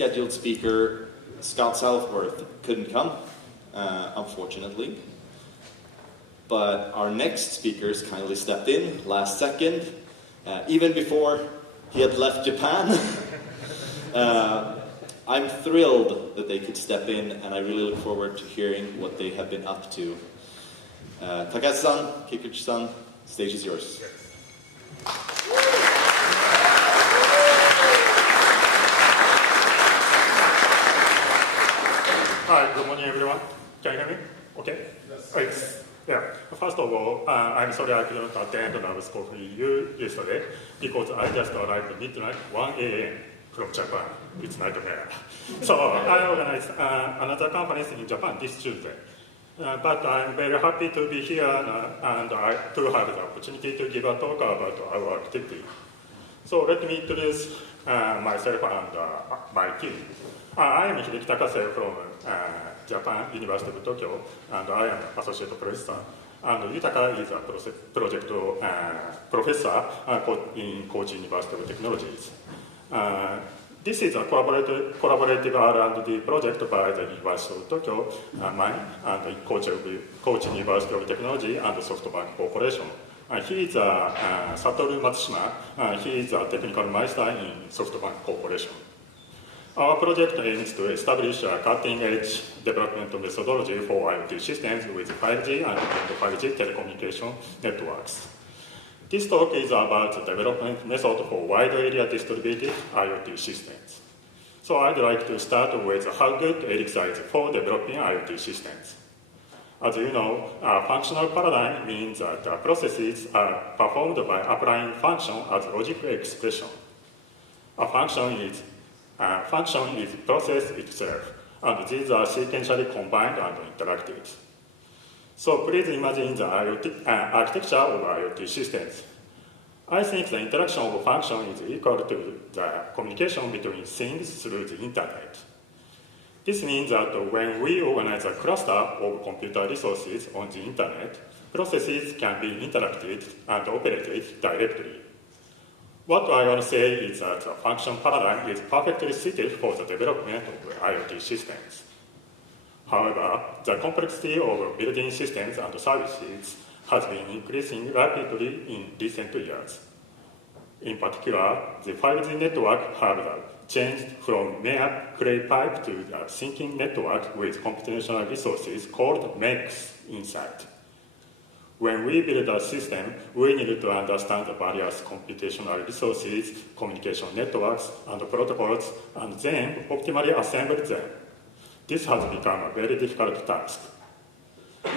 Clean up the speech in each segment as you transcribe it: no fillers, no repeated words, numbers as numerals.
scheduled speaker, Scott Southworth, couldn't come, unfortunately. But our next speakers kindly stepped in last second, even before he had left Japan. I'm thrilled that they could step in, and I really look forward to hearing what they have been up to. Takase-san, Kikuchi-san, stage is yours. Hi, good morning, everyone. Can you hear me? Okay? Yes. Yeah. First of all, I'm sorry I couldn't attend our school for you yesterday because I just arrived at midnight, 1 a.m. from Japan. It's nightmare. So I organized another conference in Japan this Tuesday. But I'm very happy to be here and to have the opportunity to give a talk about our activity. So let me introduce myself and my team. I am Hideki Takase from Japan, University of Tokyo, and I am associate professor. And Yutaka is a project professor in Kochi University of Technologies. This is a collaborative R&D project by the University of Tokyo, mine, and Kochi University of Technology and SoftBank Corporation. He is Satoru Matsushima. He is a technical master in SoftBank Corporation. Our project aims to establish a cutting-edge development methodology for IoT systems with 5G and 5G telecommunication networks. This talk is about the development method for wide area distributed IoT systems. So I'd like to start with how good Elixir is for developing IoT systems. As you know, a functional paradigm means that processes are performed by applying function as logic expression. A function is process itself, and these are sequentially combined and interacted. So please imagine the architecture of IoT systems. I think the interaction of a function is equal to the communication between things through the internet. This means that when we organize a cluster of computer resources on the internet, processes can be interacted and operated directly. What I want to say is that the function paradigm is perfectly suited for the development of IoT systems. However, the complexity of building systems and services has been increasing rapidly in recent years. In particular, the 5G network has changed from mere clay pipe to a thinking network with computational resources called MECs inside. When we build a system, we need to understand the various computational resources, communication networks, and protocols, and then optimally assemble them. This has become a very difficult task.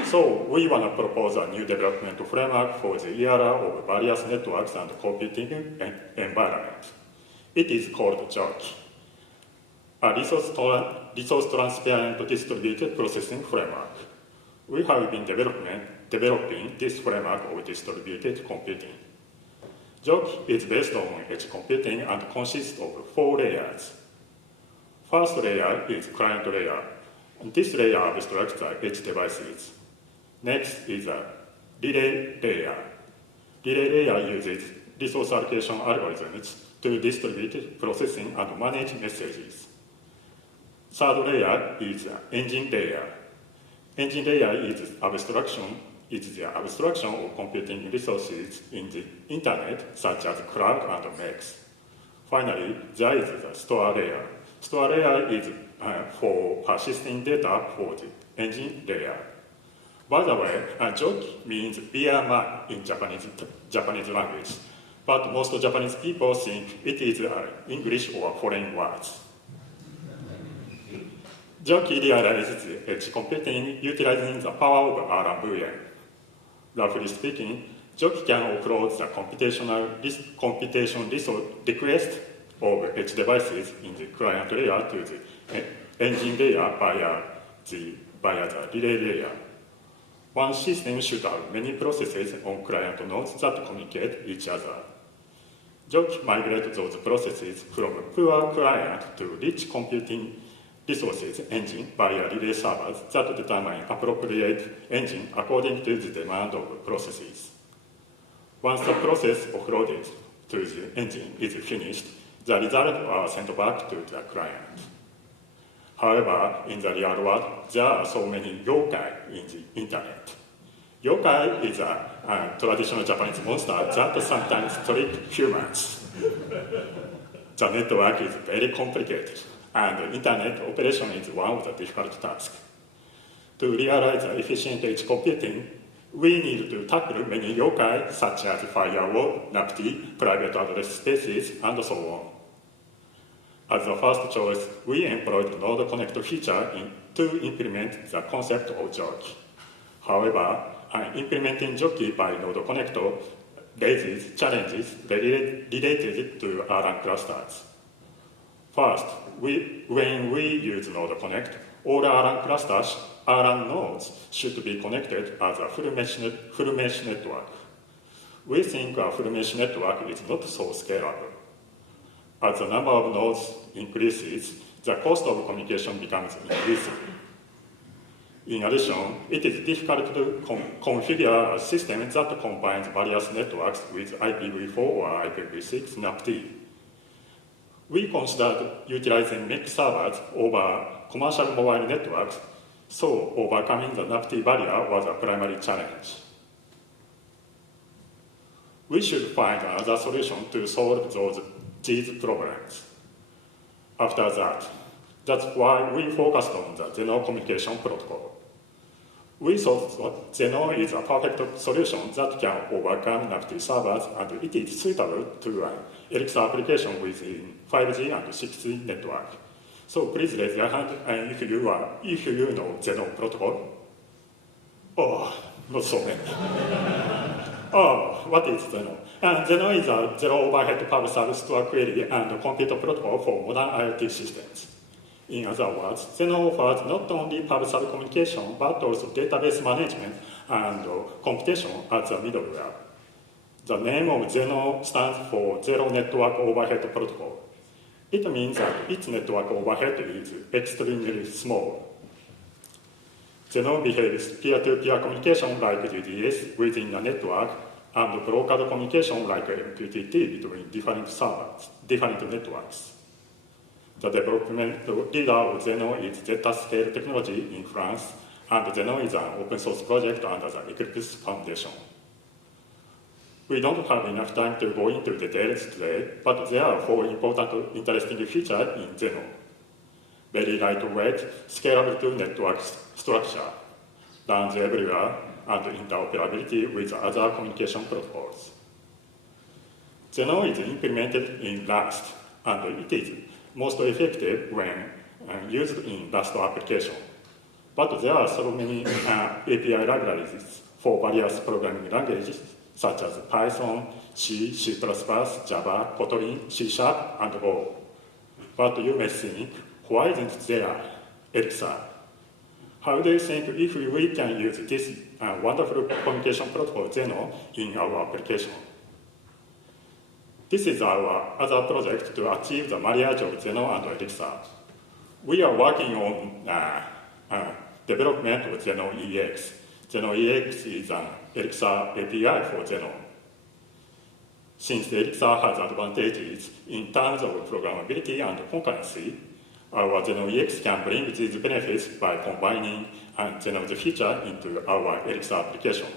So we want to propose a new development framework for the era of various networks and computing environment. It is called Giocci, a resource transparent distributed processing framework. We have been developing this framework of distributed computing. Giocci is based on edge computing and consists of 4 layers. First layer is client layer. This layer abstracts the edge devices. Next is a relay layer. Relay layer uses resource allocation algorithms to distribute processing and manage messages. Third layer is the engine layer. Engine layer is the abstraction of computing resources in the internet, such as cloud and MECs. Finally, there is the store layer. Store layer is for persisting data for the engine layer. By the way, Giocci means beer man in Japanese language, but most Japanese people think it is English or foreign words. Giocci realizes edge computing utilizing the power of RMVM. Roughly speaking, Giocci can offload the computation resource request of edge devices in the client layer to the engine layer via the relay layer. One system should have many processes on client nodes that communicate each other. Giocci migrates those processes from poor client to rich computing resources engine via relay servers that determine appropriate engine according to the demand of processes. Once the process offloaded to the engine is finished, The results are sent back to the client. However, in the real world, there are so many yokai in the internet. Yokai is a traditional Japanese monster that sometimes trick humans. The network is very complicated, and internet operation is one of the difficult tasks. To realize the efficient edge computing, we need to tackle many yokai such as firewall, NAPT, private address spaces, and so on. As the first choice, we employed the Node Connect feature to implement the concept of Giocci. However, implementing Giocci by Node Connect raises challenges related to RN clusters. First, when we use Node Connect, all RN clusters, RN nodes should be connected as a full mesh network. We think a full mesh network is not so scalable. As the number of nodes increases, the cost of communication becomes increasing. In addition, it is difficult to configure a system that combines various networks with IPv4 or IPv6 NAPT. We considered utilizing MEC servers over commercial mobile networks, so overcoming the NAPT barrier was a primary challenge. We should find another solution to solve these problems. After that, that's why we focused on the Zenoh communication protocol. We thought that Zenoh is a perfect solution that can overcome NAPT servers, and it is suitable to an Elixir application within 5G and 6G network. So please raise your hand if you know Zenoh protocol. Oh, not so many. Oh, what is Zenoh? Zenoh is a zero overhead pub sub store query and compute protocol for modern IoT systems. In other words, Zenoh offers not only pub sub communication, but also database management and computation as a middleware. The name of Zenoh stands for Zero Network Overhead Protocol. It means that its network overhead is extremely small. Zenoh behaves peer-to-peer communication like GDS within a network, and brokered communication like MQTT between different servers, different networks. The development leader of Zenoh is Zetascale Technology in France, and Zenoh is an open source project under the Eclipse Foundation. We don't have enough time to go into details today, but there are 4 important interesting features in Zenoh. Very lightweight, scalable network structure, runs everywhere, and interoperability with other communication protocols. Zenoh is implemented in Rust, and it is most effective when used in Rust application. But there are so many API libraries for various programming languages, such as Python, C, C++, Java, Kotlin, C#, and O. But you may think, why isn't there Elixir? How do you think if we can use this wonderful communication protocol Zenoh in our application? This is our other project to achieve the marriage of Zenoh and Elixir. We are working on development of Zenoh-EX. Zenoh-EX is an Elixir API for Zenoh. Since Elixir has advantages in terms of programmability and concurrency, our Zenoh-EX can bring these benefits by combining Zenoh's feature into our Elixir application.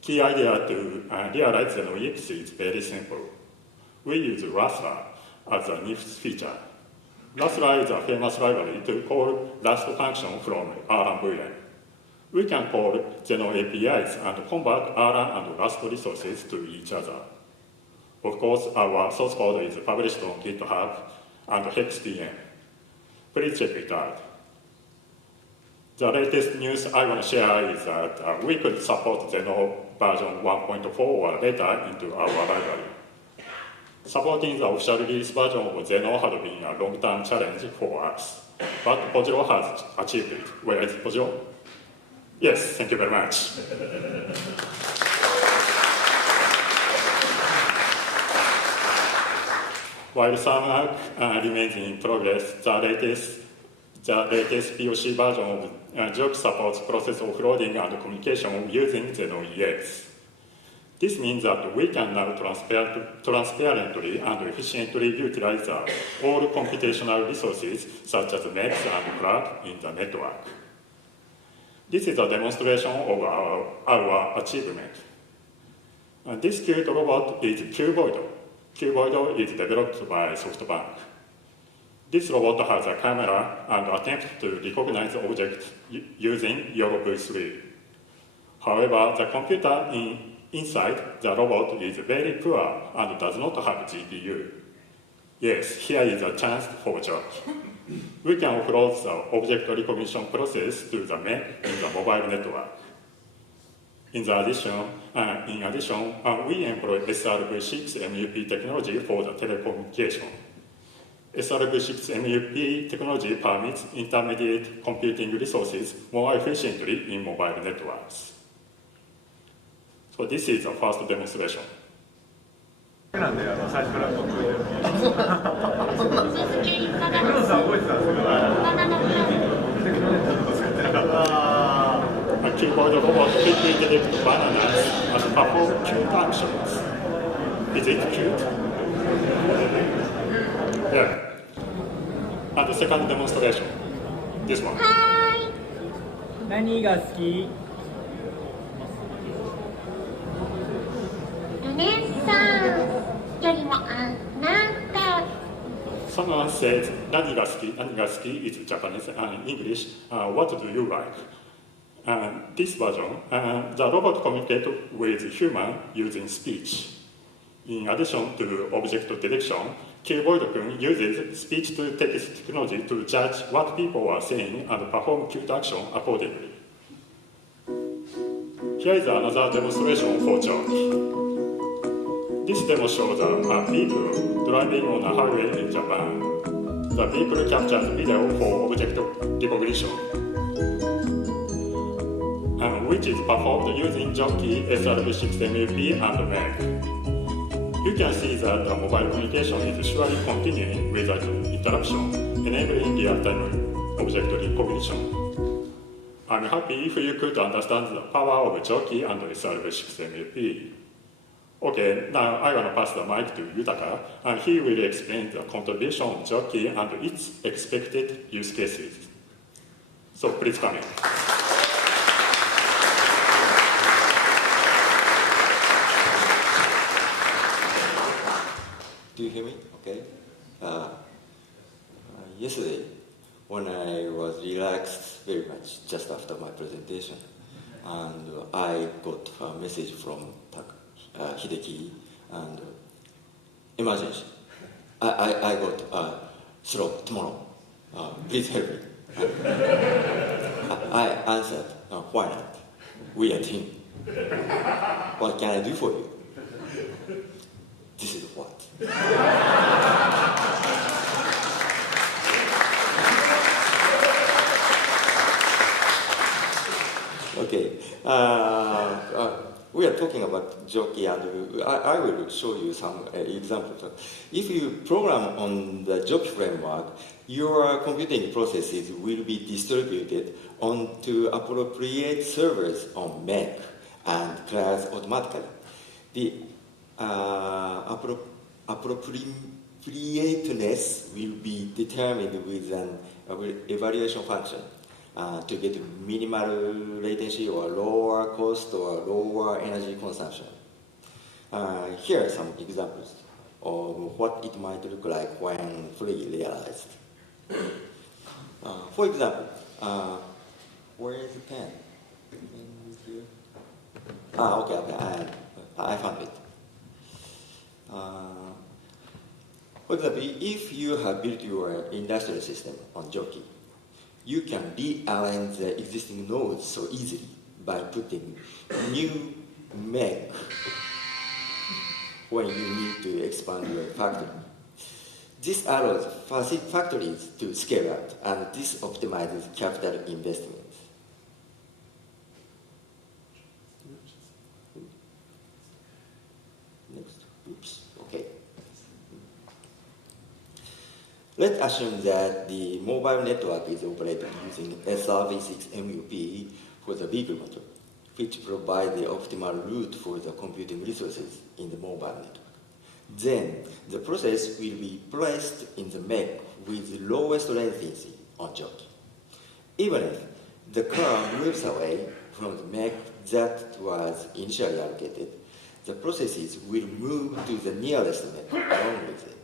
Key idea to realize Zenoh-EX is very simple. We use Rustler as a NIF feature. Rustler is a famous library to call Rust function from RNVM. We can call Zenoh APIs and convert RN and Rust resources to each other. Of course, our source code is published on GitHub and HexPM. Please check it out. The latest news I want to share is that we could support Zenoh version 1.4 or later into our library. Supporting the official release version of Zenoh had been a long-term challenge for us, but Pojiro has achieved it. Where is Pojiro? Yes, thank you very much. While some work remains in progress, the latest POC version of Giocci supports process offloading and communication using Zenoh-EX. This means that we can now transparently and efficiently utilize all computational resources such as MEX and CLARK in the network. This is a demonstration of our achievement. This cute robot is Cuboid. Cuboid is developed by SoftBank. This robot has a camera and attempts to recognize objects using YOLO-V3. However, the computer inside the robot is very poor and does not have GPU. Yes, here is a chance for joke. We can offload the object recognition process to the MEC in the mobile network. In addition, we employ SRv6 MUP technology for the telecommunication. SRv6 MUP technology permits intermediate computing resources more efficiently in mobile networks. So this is the first demonstration. なんで最初から僕黒田さん覚えてたんですけどA keyboard robot quickly detects bananas and perform cute actions. Is it cute? Yeah. And the second demonstration. This one. 何が好き？ルネッサンスよりもなんか Someone says, 何が好き? 何が好き is Japanese and English. What do you like? This version, the robot communicates with human using speech. In addition to object detection, Keyboard-kun uses speech-to-text technology to judge what people are saying and perform cute action accordingly. Here is another demonstration for Giocci. This demo shows people driving on a highway in Japan. The vehicle captures video for object recognition, which is performed using Giocci SRv6 MUP and MEC. You can see that the mobile communication is surely continuing without interruption, enabling real-time object recognition. I'm happy if you could understand the power of Giocci and SRv6 MUP. Okay, now I want to pass the mic to Yutaka, and he will explain the contribution of Giocci and its expected use cases. So please come in. Do you hear me? Okay. Yesterday, when I was relaxed very much just after my presentation, and I got a message from Hideki, and emergency. I got a slot tomorrow. Please help me. I answered, why not? We are a team. What can I do for you? This is what? Okay. We are talking about Giocci, and I will show you some examples. If you program on the Giocci framework, your computing processes will be distributed onto appropriate servers on Mac and clouds automatically. The appropriateness will be determined with an evaluation function to get minimal latency or lower cost or lower energy consumption. Here are some examples of what it might look like when fully realized. For example, where is the pen? Here? Okay, I found it. For example, if you have built your industrial system on Giocci, you can realign the existing nodes so easily by putting new MEC when you need to expand your factory. This allows factories to scale up, and this optimizes capital investment. Next. Oops. Okay. Let's assume that the mobile network is operated using SRv6 MUP for the vehicle motor. which provide the optimal route for the computing resources in the mobile network. Then, the process will be placed in the mech with the lowest latency on Giocci. Even if the car moves away from the mech that was initially allocated, the processes will move to the nearest mech along with it.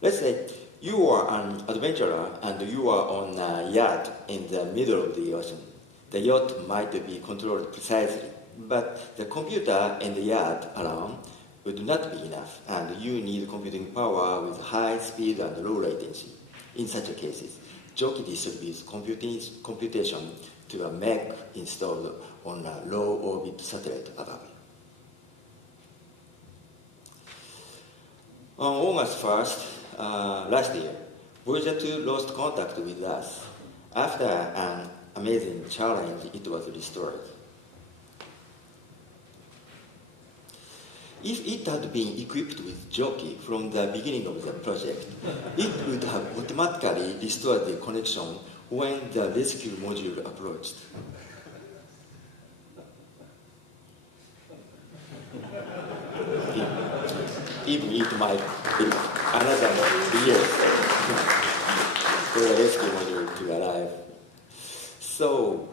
Let's say you are an adventurer and you are on a yacht in the middle of the ocean. The yacht might be controlled precisely, but the computer in the yacht alone would not be enough, and you need computing power with high speed and low latency. In such cases, Giocci distributes computation to a mech installed on a low-orbit satellite above. On August 1st, last year, Voyager 2 lost contact with us. After an amazing challenge, it was restored. If it had been equipped with Giocci from the beginning of the project, it would have automatically restored the connection when the rescue module approached. Even it might take another year for the rescue module to arrive. So,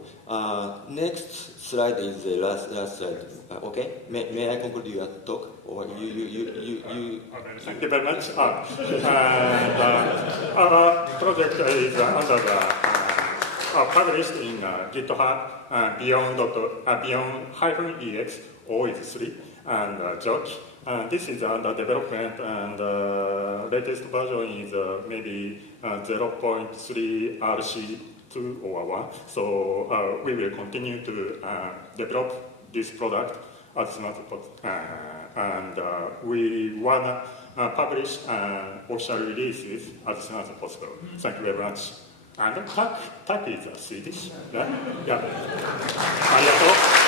next slide is the last slide. Okay, may I conclude your talk, or you? Thank you very much. Our project is under the published in GitHub beyond-EX OS3 and Giocci. This is under development, and latest version is maybe 0.3 RC2 or 1. So we will continue to develop this product as soon as possible. And we want to publish official releases as soon as possible. Thank you very much. And Tak is Swedish. Yeah. ありがとう。